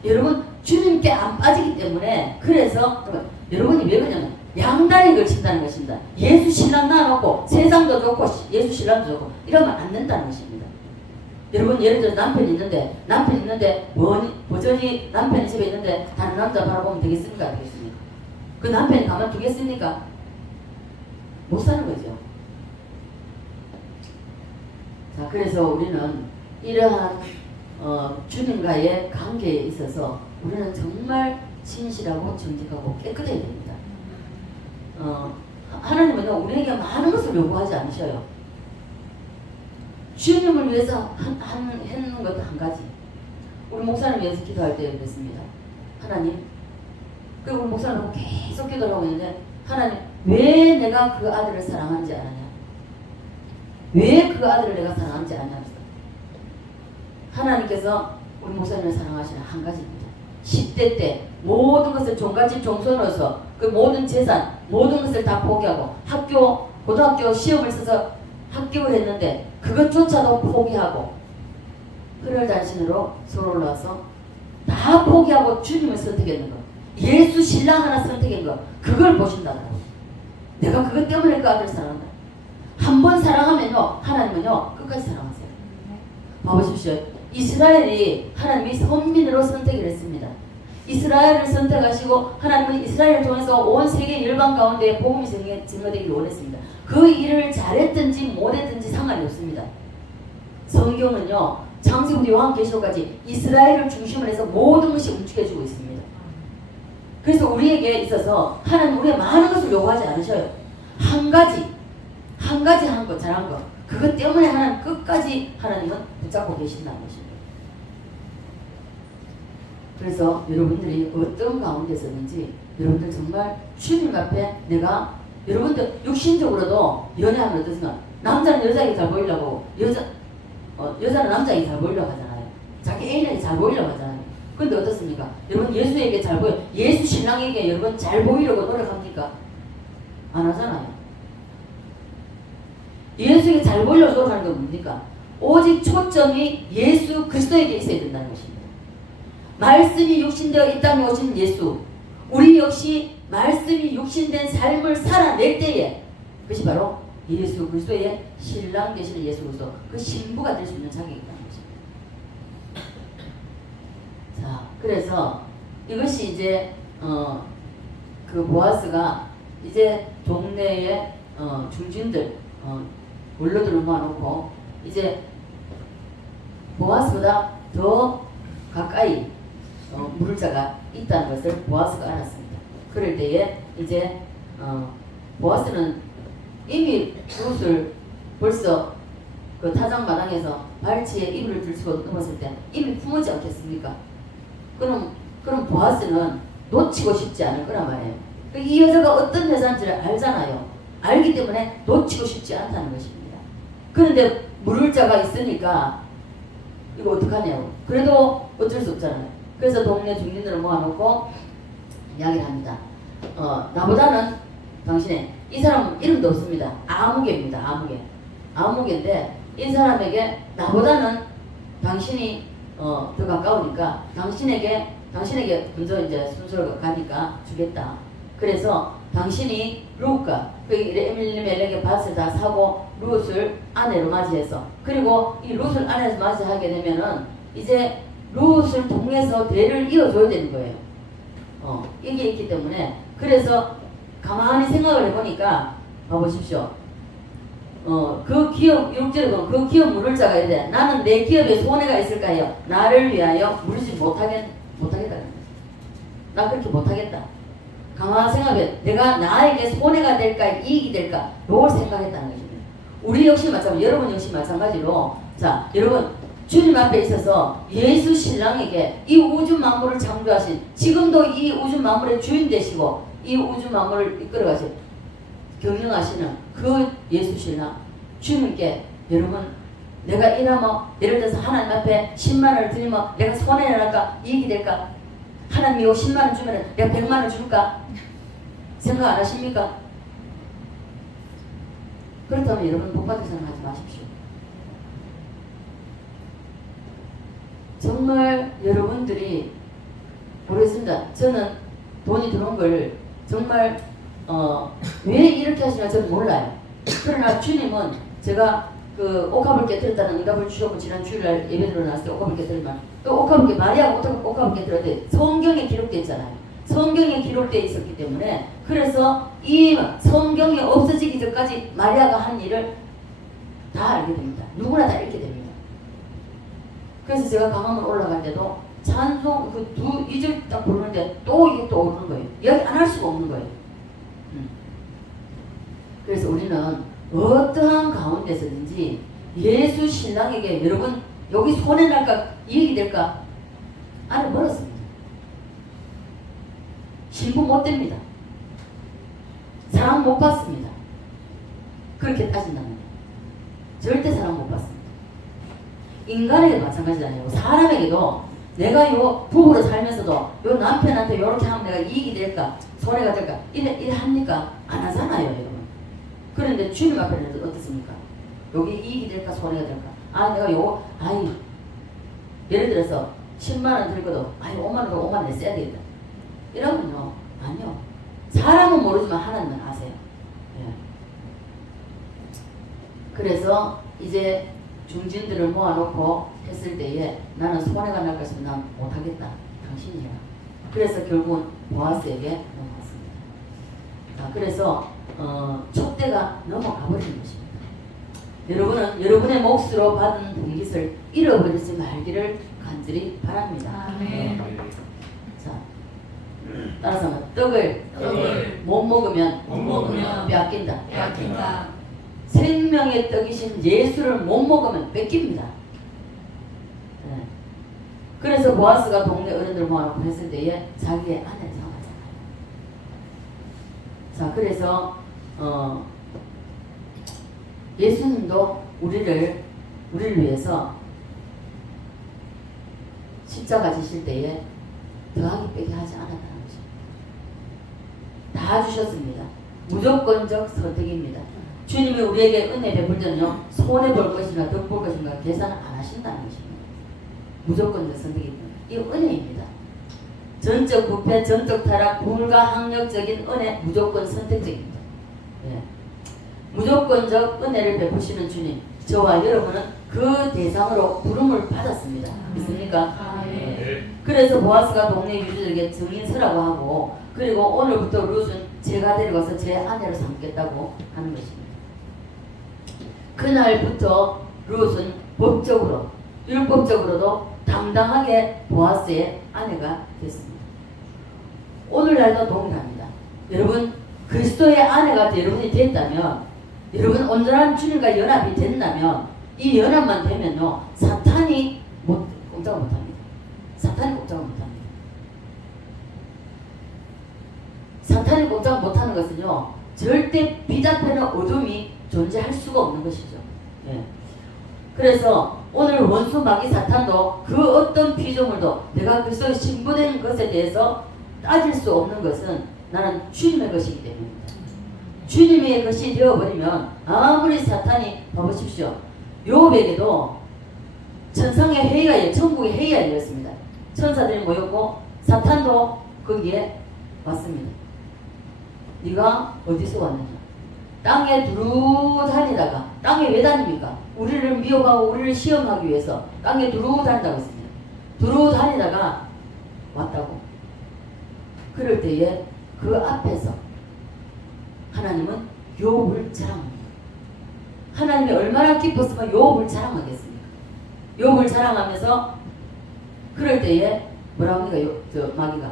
여러분 주님께 안 빠지기 때문에 그래서 여러분이 왜 그러냐면 양다리 걸친다는 것입니다. 예수 신랑 낳아놓고 세상도 좋고 예수 신랑도 좋고 이러면 안 된다는 것입니다. 여러분 예를 들어 남편이 있는데 여전히 남편이 집에 있는데 다른 남자 바라보면 되겠습니까? 안 되겠습니까? 그 남편이 가만두겠습니까? 못 사는 거죠. 자, 그래서 우리는 이러한 주님과의 관계에 있어서 우리는 정말 진실하고 정직하고 깨끗해야 됩니다. 하나님은 우리에게 많은 것을 요구하지 않으셔요. 주님을 위해서 했는 것도 한 가지. 우리 목사님 위해서 기도할 때 그랬습니다. 하나님, 그리고 우리 목사님 계속 기도를 하고 있는데 하나님, 왜 내가 그 아들을 사랑하지 않았냐? 왜 그 아들을 내가 사랑하지 않냐? 하나님께서 우리 목사님을 사랑하시는 한 가지입니다. 10대 때 모든 것을 종갓집 종손으로서 그 모든 재산, 모든 것을 다 포기하고 고등학교 시험을 써서 합격을 했는데 그것조차도 포기하고 혈혈단신으로 서로 올라와서 다 포기하고 주님을 선택했는 것. 예수 신랑 하나 선택한 것. 그걸 보신다고. 내가 그것 때문에 그 아들을 사랑한다. 한 번 사랑하면요 하나님은요 끝까지 사랑하세요. 봐보십시오. 이스라엘이 하나님이 선민으로 선택을 했습니다. 이스라엘을 선택하시고 하나님은 이스라엘을 통해서 온 세계 열방 가운데 복음이 증거되기를 원했습니다. 그 일을 잘했든지 못했든지 상관이 없습니다. 성경은요, 창세부터 요한계시록까지 이스라엘을 중심으로 해서 모든 것이 움직여주고 있습니다. 그래서 우리에게 있어서 하나님 우리가 많은 것을 요구하지 않으셔요. 한 가지 한 것, 잘한 것, 그것 때문에 하나님 끝까지 하나님은 붙잡고 계신다는 것입니다. 그래서 여러분들이 어떤 가운데서든지 여러분들 정말 주님 앞에 내가, 여러분들 육신적으로도 연애하면 어떻습니까? 남자는 여자에게 잘 보이려고, 여자는 남자에게 잘 보이려고 하잖아요. 자기 애인에게 잘 보이려고 하잖아요. 근데 어떻습니까? 여러분 예수에게 잘 보여, 예수 신랑에게 여러분 잘 보이려고 노력합니까? 안 하잖아요. 예수에게 잘 보이려고 노력하는 건 뭡니까? 오직 초점이 예수 그리스도에게 있어야 된다는 것입니다. 말씀이 육신되어 이 땅에 오신 예수, 우리 역시 말씀이 육신된 삶을 살아낼 때에 그것이 바로 예수 그리스도의 신랑 되시는 예수 그리스도, 그 신부가 될 수 있는 자격이 있다는 것입니다. 자, 그래서 이것이 이제 그 보아스가 이제 동네에 중진들 원로들을 모아놓고 이제 보아스보다 더 가까이 물을 자가 있다는 것을 보아스가 알았습니다. 그럴 때에 이제 보아스는 이미 룻을 벌써 그 타작마당에서 발치에 이불을 들치고 넘었을 때 이미 품었지 않겠습니까? 그럼 보아스는 놓치고 싶지 않을 거란 말이에요. 이 여자가 어떤 여자인지를 알잖아요. 알기 때문에 놓치고 싶지 않다는 것입니다. 그런데 물을 자가 있으니까 이거 어떡하냐고. 그래도 어쩔 수 없잖아요. 그래서 동네 중진들을 모아놓고 이야기를 합니다. 나보다는 당신의, 이 사람은 이름도 없습니다. 아무개입니다. 아무개인데 이 사람에게 나보다는 당신이 더 가까우니까 당신에게 먼저 이제 순서를 가니까 주겠다. 그래서 당신이 룻과 그 엘리멜렉의 밭을 다 사고 룻을 아내로 맞이해서, 그리고 이 룻을 아내로 맞이하게 되면은 이제 룻을 통해서 대를 이어줘야 되는 거예요. 이게 있기 때문에, 그래서 가만히 생각을 해보니까 봐보십시오. 그 기업 6절에 보면 그 기업 물을 자가 이래, 나는 내 기업에 손해가 있을까요? 나를 위하여 물지 못하겠다는 거예요. 나 그렇게 못하겠다. 가만히 생각해, 내가 나에게 손해가 될까 이익이 될까, 이걸 생각했다는 것입니다. 우리 역시 마찬가지로, 여러분 역시 마찬가지로, 자 여러분 주님 앞에 있어서 예수 신랑에게 이 우주 만물을 창조하신, 지금도 이 우주 만물의 주인 되시고 이 우주 만물을 이끌어가신 경영하시는 그 예수 신랑 주님께, 여러분 내가 이러면 예를 들어서 하나님 앞에 10만원을 드리면 내가 손해가 날까 이익이 될까, 하나님이 10만원 주면 내가 100만원 줄까, 생각 안 하십니까? 그렇다면 여러분 복받을 생각하지 마십시오. 정말 여러분들이, 모르겠습니다. 저는 돈이 들어온 걸 정말 왜 이렇게 하시나 저는 몰라요. 그러나 주님은, 제가 그 옥합을 깨뜨렸다는 응답을 주셨고, 지난 주일날 예배드리러 나왔을 때 옥합을 깨뜨리면 또 옥합을 마리아가 옥합을 깨뜨렸는데 성경에 기록되어 있잖아요. 성경에 기록되어 있었기 때문에, 그래서 이 성경이 없어지기 전까지 마리아가 한 일을 다 알게 됩니다. 누구나 다 읽게 됩니다. 그래서 제가 강화문 올라갈 때도 찬송 그 2절 딱 부르는데 또 이게 또 오르는 거예요. 이야기 안 할 수가 없는 거예요. 그래서 우리는 어떠한 가운데서든지 예수 신랑에게, 여러분 여기 손해 날까 이익이 될까, 아니 멀었습니다. 신부 못 됩니다. 사랑 못 받습니다. 그렇게 따진다면 절대 사랑 못 받습니다. 인간에게도 마찬가지잖아요. 사람에게도 내가 요 부부로 살면서도 요 남편한테 요렇게 하면 내가 이익이 될까 손해가 될까 이래 합니까? 안 하잖아요, 여러분. 그런데 주님 앞에는 어떻습니까? 여기 이익이 될까 손해가 될까? 내가 요거 예를 들어서 10만원 들거든 5만원으로 5만원 써야 되겠다 이러면요, 아니요. 사람은 모르지만 하나님은 아세요. 예. 그래서 이제 중진들을 모아놓고 했을 때에 나는 손해가 날 것이면 난 못하겠다. 당신이야. 그래서 결국은 보아스에게 넘어갔습니다. 자, 그래서 촛대가 넘어가 버리는 것입니다. 여러분은 여러분의 몫으로 받은 분깃을 잃어버리지 말기를 간절히 바랍니다. 아멘. 자, 따라서 한번. 떡을 못 먹으면 빼앗긴다. 빼앗긴다. 생명의 떡이신 예수를 못 먹으면 뺏깁니다. 네. 그래서 보아스가 동네 어른들 모아놓고 했을 때에 자기의 아내를 생각하잖아요. 자, 그래서 예수님도 우리를 위해서 십자가 지실 때에 더하기 빼기 하지 않았다는 것입니다. 다 주셨습니다. 무조건적 선택입니다. 주님이 우리에게 은혜 베풀 때는요, 손해볼 것이나 덕볼 것인가 계산을 안 하신다는 것입니다. 무조건적 선택입니다. 이 은혜입니다. 전적 부패, 전적 타락, 불가항력적인 은혜, 무조건 선택적입니다. 예. 무조건적 은혜를 베푸시는 주님, 저와 여러분은 그 대상으로 부름을 받았습니다. 믿습니까? 예. 그래서 보아스가 동네 유주들에게 증인서라고 하고, 그리고 오늘부터 룻은 제가 데려가서 제 아내를 삼겠다고 하는 것입니다. 그날부터 룻은 법적으로, 율법적으로도 당당하게 보아스의 아내가 됐습니다. 오늘날도 동일합니다. 여러분, 그리스도의 아내가 여러분이 됐다면, 여러분 온전한 주님과 연합이 된다면, 이 연합만 되면요, 사탄이 꼼짝을 못합니다. 사탄이 꼼짝을 못합니다. 사탄이 꼼짝 못하는 것은요, 절대 빛 앞에는 어둠이 존재할 수가 없는 것이죠. 예. 그래서 오늘 원수 마귀 사탄도 그 어떤 피조물도 내가 그리스도의 신부된 것에 대해서 따질 수 없는 것은 나는 주님의 것이기 때문입니다. 주님의 것이 되어버리면 아무리 사탄이 봐보십시오. 요업에게도 천상의 회의가, 천국의 회의가 열렸습니다. 천사들이 모였고 사탄도 거기에 왔습니다. 네가 어디서 왔느냐? 땅에 두루 다니다가, 땅에 왜 다닙니까? 우리를 미혹하고 우리를 시험하기 위해서 땅에 두루 다닌다고 했습니다. 두루 다니다가 왔다고. 그럴 때에 그 앞에서 하나님은 욥을 자랑합니다. 하나님이 얼마나 기뻤으면 욥을 자랑하겠습니까? 욥을 자랑하면서 그럴 때에 뭐라고 합니까? 마귀가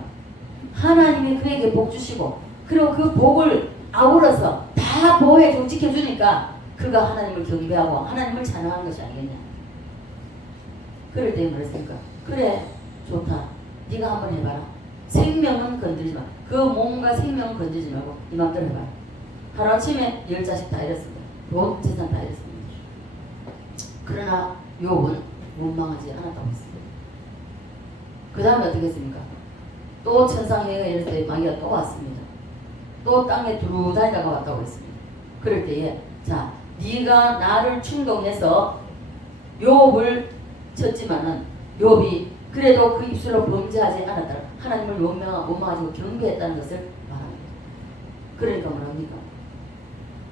하나님이 그에게 복 주시고, 그리고 그 복을 아우러서 다 보호해주고 지켜주니까 그가 하나님을 경배하고 하나님을 찬양하는 것이 아니겠냐. 그럴 때에 뭐랬습니까? 그래, 좋다. 네가 한번 해봐라. 생명은 건드리지 마. 그 몸과 생명은 건드리지 말고 네 맘대로 해봐라. 하루아침에 10자식 다 잃었습니다. 돈, 재산 다 잃었습니다. 그러나 욥은 원망하지 않았다고 했습니다. 그 다음에 어떻게 했습니까? 또 천상회의가 이럴 때 마귀가 또 왔습니다. 또 땅에 두루 다니다가 왔다고 했습니다. 그럴 때에 자, 네가 나를 충동해서 욥을 쳤지만은 욥이 그래도 그 입술로 범죄하지 않았다. 하나님을 원망하고 경배했다는 것을 말합니다. 그러니까 뭐랍니까?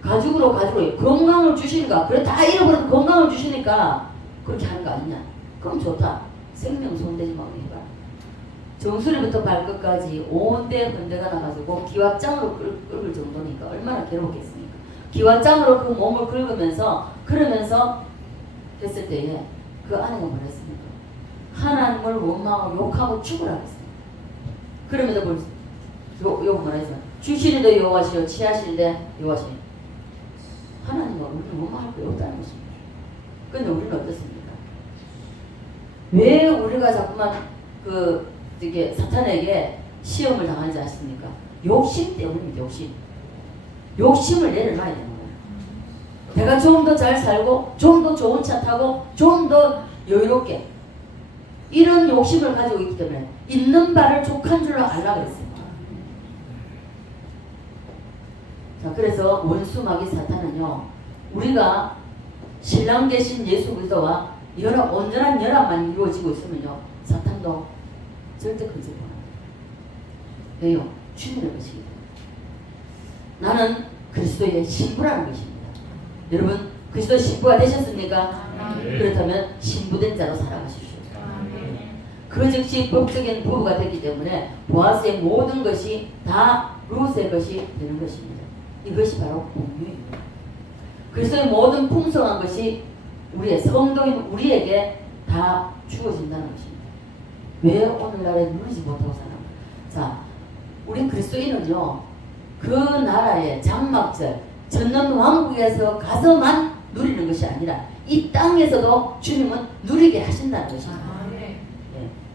가죽으로 건강을 주시니까, 그래 다 잃어버려도 건강을 주시니까 그렇게 하는 거 아니냐? 그럼 좋다. 생명 손대지 말고 해봐. 정수리부터 발끝까지 온데 헌데가 나가지고 기왓장으로 긁을 정도니까 얼마나 괴롭겠습니까? 기왓장으로 그 몸을 긁으면서 그러면서 했을 때에 그 아내가 뭐라 했습니까? 하나님을 원망하고 욕하고 죽으라 했습니다. 그러면서 요거 뭐라 했습니까? 주시리도 여호와시요 취하시리되 여호와시요. 하나님은 우리는 원망할 거 없다는 것입니다. 근데 우리는 어떻습니까? 왜 우리가 자꾸만 이게 사탄에게 시험을 당하지 않습니까? 욕심 때문입니다. 욕심을 내려놔야 되는 거예요. 내가 좀 더 잘 살고, 좀 더 좋은 차 타고, 좀 더 여유롭게, 이런 욕심을 가지고 있기 때문에 있는 바를 족한 줄로 알라 그랬습니다. 자, 그래서 원수 마귀 사탄은요, 우리가 신랑 되신 예수 그리스도와 온전한 연합만 이루어지고 있으면요, 사탄도 절대 건질 못 합니다. 왜요? 주님의 것이기 때문에. 나는 그리스도의 신부라는 것입니다. 여러분, 그리스도의 신부가 되셨습니까? 그렇다면 신부된 자로 살아가십시오. 그 즉시 법적인 부부가 됐기 때문에 보아스의 모든 것이 다 룻의 것이 되는 것입니다. 이것이 바로 공유입니다. 그리스도의 모든 풍성한 것이 우리의 성도인 우리에게 다 주어진다는 것입니다. 왜 오늘날에 누리지 못하고 살아요? 자, 우리 그리스도인은요, 그 나라의 장막절 전는 왕국에서 가서만 누리는 것이 아니라 이 땅에서도 주님은 누리게 하신다는 것입니다. 네,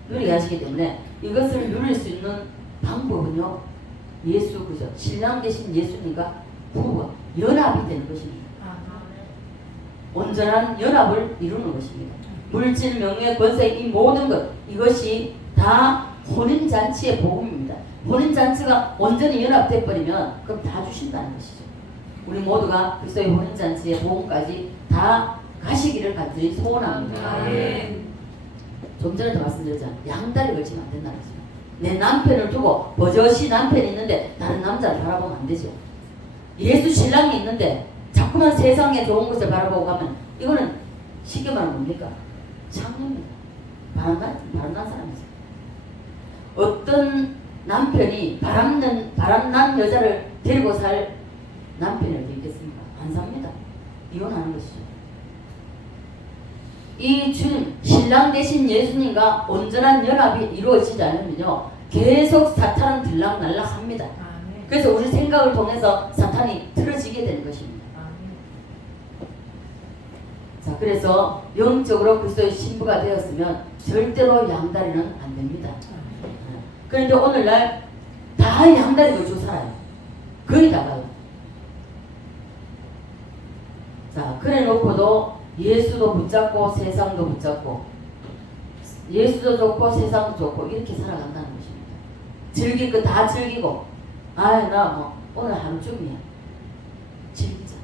누리게 하시기 때문에 이것을 누릴 수 있는 방법은요, 예수 그죠? 신랑 되신 예수님과 부부가 연합이 되는 것입니다. 온전한 연합을 이루는 것입니다. 물질, 명예, 권세, 이 모든 것, 이것이 다 혼인잔치의 복음입니다. 혼인잔치가 온전히 연합돼 버리면 그럼 다 주신다는 것이죠. 우리 모두가 그리스도의 혼인잔치의 복음까지 다 가시기를 간절히 소원합니다. 좀 전에도 말씀드렸잖아요. 양다리 걸치면 안 된다는 거죠. 내 남편을 두고 버젓이 남편이 있는데 다른 남자를 바라보면 안 되죠. 예수 신랑이 있는데 자꾸만 세상에 좋은 것을 바라보고 가면 이거는 쉽게 말하면 뭡니까? 창녀입니다. 바람난 사람이죠. 어떤 남편이 바람난 여자를 데리고 살 남편이 어디 있겠습니까? 안 삽니다. 이혼하는 것이죠. 이 주님, 신랑 되신 예수님과 온전한 연합이 이루어지지 않으면요, 계속 사탄은 들락날락 합니다. 그래서 우리 생각을 통해서 사탄이 틀어지게 되는 것입니다. 자, 그래서 영적으로 그리스도의 신부가 되었으면 절대로 양다리는 안 됩니다. 그런데 오늘날 다 양다리 걸치고 살아요. 거의 다가요. 자, 그래 놓고도 예수도 붙잡고 세상도 붙잡고 예수도 좋고 세상도 좋고 이렇게 살아간다는 것입니다. 즐길 거 다 즐기고, 나 뭐 오늘 하루쯤이야. 즐기자.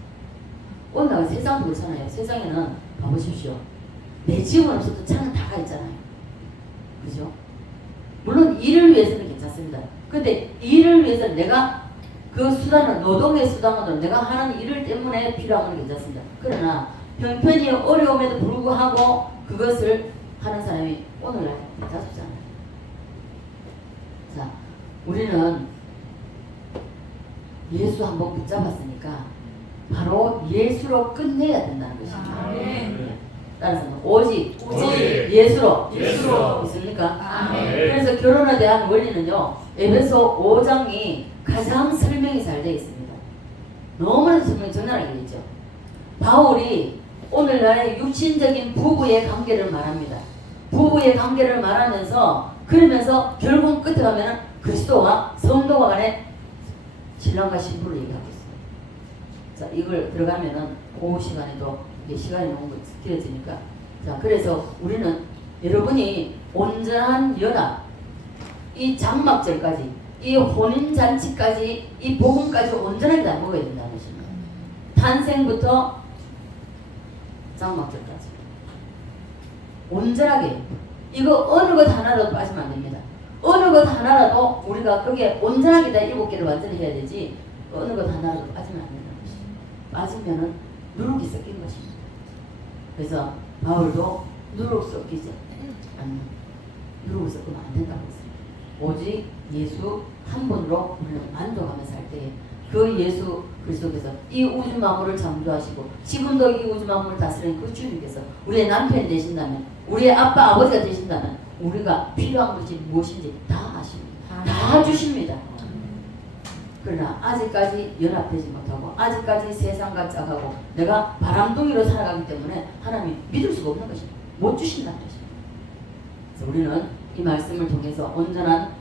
오늘 세상도 그렇잖아요. 세상에는 봐보십시오. 내 집은 없어도 차는 다 가 있잖아요. 그죠? 물론 일을 위해서는 괜찮습니다. 근데 일을 위해서 내가 그 수단은, 노동의 수단으로 내가 하는 일 때문에 필요한 건 괜찮습니다. 그러나 형편이 어려움에도 불구하고 그것을 하는 사람이 오늘날 대다수잖아요. 자, 우리는 예수 한번 붙잡았으니까 바로 예수로 끝내야 된다는 것입니다. 네. 따라서 오직 예수로 있습니까? 그래서 결혼에 대한 원리는요, 에베소 5장이 가장 설명이 잘 되어 있습니다. 너무나도 설명이 적나라하게 되어 있죠. 바울이 오늘날의 육신적인 부부의 관계를 말합니다. 부부의 관계를 말하면서, 그러면서 결국 끝에 가면은 그리스도와 성도가 간의 신랑과 신부를 얘기하고 있어요. 자, 이걸 들어가면은 그 시간에도 이게 시간이 너무 길어지니까, 자, 그래서 우리는 여러분이 온전한 연합, 이 장막절까지, 이 혼인잔치까지, 이 복음까지 온전하게 다 먹어야 된다는 것입니다. 탄생부터 장막절까지 온전하게, 이거 어느 것 하나라도 빠지면 안 됩니다. 어느 것 하나라도 우리가 거기에 온전하게 다 7개를 완전히 해야 되지, 어느 것 하나라도 빠지면 안 된다는 것입니다. 빠지면은 누룩이 섞인 것입니다. 그래서 바울도 누룩 섞이지 않는, 누룩을 섞으면 안 된다고 했습니다. 오직 예수 한 분으로 우리는 만족하며 살 때에 그 예수 그리스도께서 이 우주 만물을 창조하시고 지금도 이 우주 만물을 다스리는 그 주님께서 우리의 남편이 되신다면, 우리의 아빠 아버지가 되신다면, 우리가 필요한 것이 무엇인지 다 아십니다. 다 주십니다. 그러나 아직까지 연합되지 못하고 아직까지 세상과 짝하고 내가 바람둥이로 살아가기 때문에 하나님이 믿을 수가 없는 것입니다. 못 주신다는 것입니다. 그래서 우리는 이 말씀을 통해서 온전한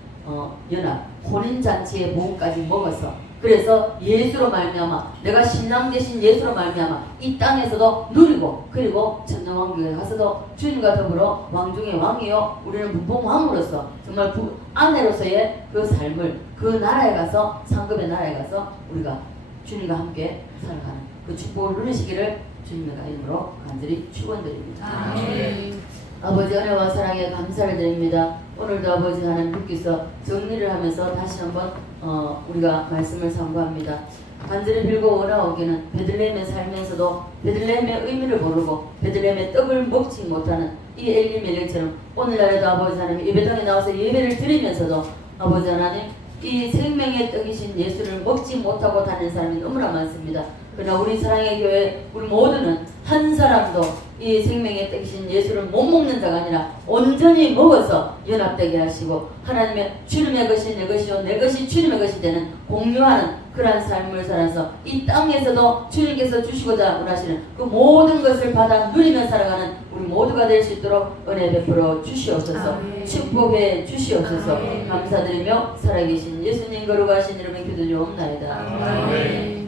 연합, 혼인잔치의 복음까지 먹어서, 그래서 예수로 말미암아, 내가 신랑 되신 예수로 말미암아 이 땅에서도 누리고, 그리고 천정왕국에 가서도 주님과 더불어 왕중의 왕이요 우리는 분봉왕으로서 정말 아내로서의 그 삶을, 그 나라에 가서, 상급의 나라에 가서 우리가 주님과 함께 살아가는 그 축복을 누리시기를 주님의 이름으로 간절히 축원드립니다. 아멘. 아버지 은혜와 사랑에 감사를 드립니다. 오늘도 아버지 하나님 주께서 정리를 하면서 다시 한번 우리가 말씀을 상고합니다. 간절히 빌고 원하오기는 베들레헴에 살면서도 베들레헴의 의미를 모르고 베들레헴의 떡을 먹지 못하는 이 엘리멜렉처럼 오늘날에도 아버지 하나님 예배당에 나와서 예배를 드리면서도 아버지 하나님 이 생명의 떡이신 예수를 먹지 못하고 다니는 사람이 너무나 많습니다. 그러나 우리 사랑의 교회 우리 모두는 한 사람도 이 생명의 떡이신 예수를 못 먹는 자가 아니라 온전히 먹어서 연합되게 하시고 하나님의 주님의 것이 내 것이요 내 것이 주님의 것이 되는 공유하는 그러한 삶을 살아서 이 땅에서도 주님께서 주시고자 원하시는 그 모든 것을 받아 누리며 살아가는 우리 모두가 될 수 있도록 은혜 베풀어 주시옵소서. 축복해 주시옵소서. 감사드리며 살아계신 예수님 거룩하신 이름의 기도드리옵나이다. 아멘.